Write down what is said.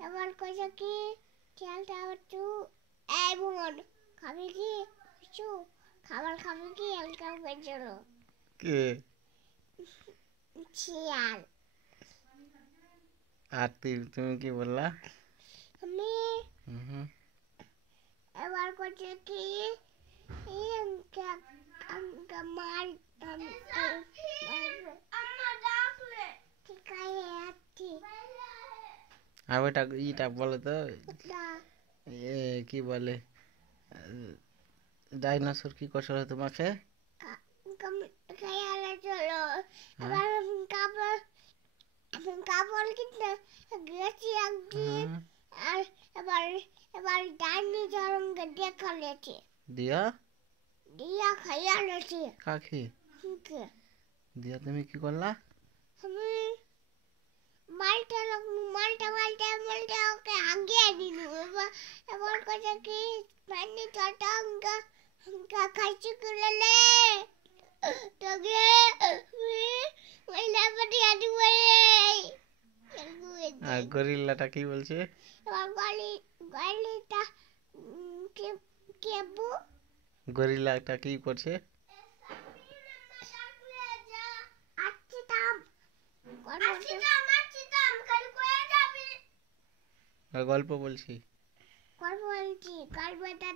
এবার কইছে কি খেলটা একটু এই বোন খাবি কি কিছু খাবার খাবি কি এলকা বেজল কে শিয়াল আর তুমি কি বললা আমি হুম এবার কইছে কি এঙ্কা আমকা মার আম্মা ডাকলে ঠিক আছে আর ওটা ইটা বলো তো দা কি বলে ডাইনোসর কি করছিল তোমাকে খেয়ালে চলো এবার কাপড় কিনতে গেছি একদিন আর এবার এবার ডাইনোসর আমাকে দেখালেছে দিয়া দিয়া খেয়ালেছে কাকি দিয়া তুমি কি করলা আমি মালটা ওকে আগিয়ে দিল এবার কথা কি পানি চাটা हमका खाइछु कुलले तगे महिला बढ़िया दुए আর গরিল্লাটা কি বলছে গালিটা কেবু গরিল্লাটা কি করছে গল্প বলছি গল্প বলছি গল্পটা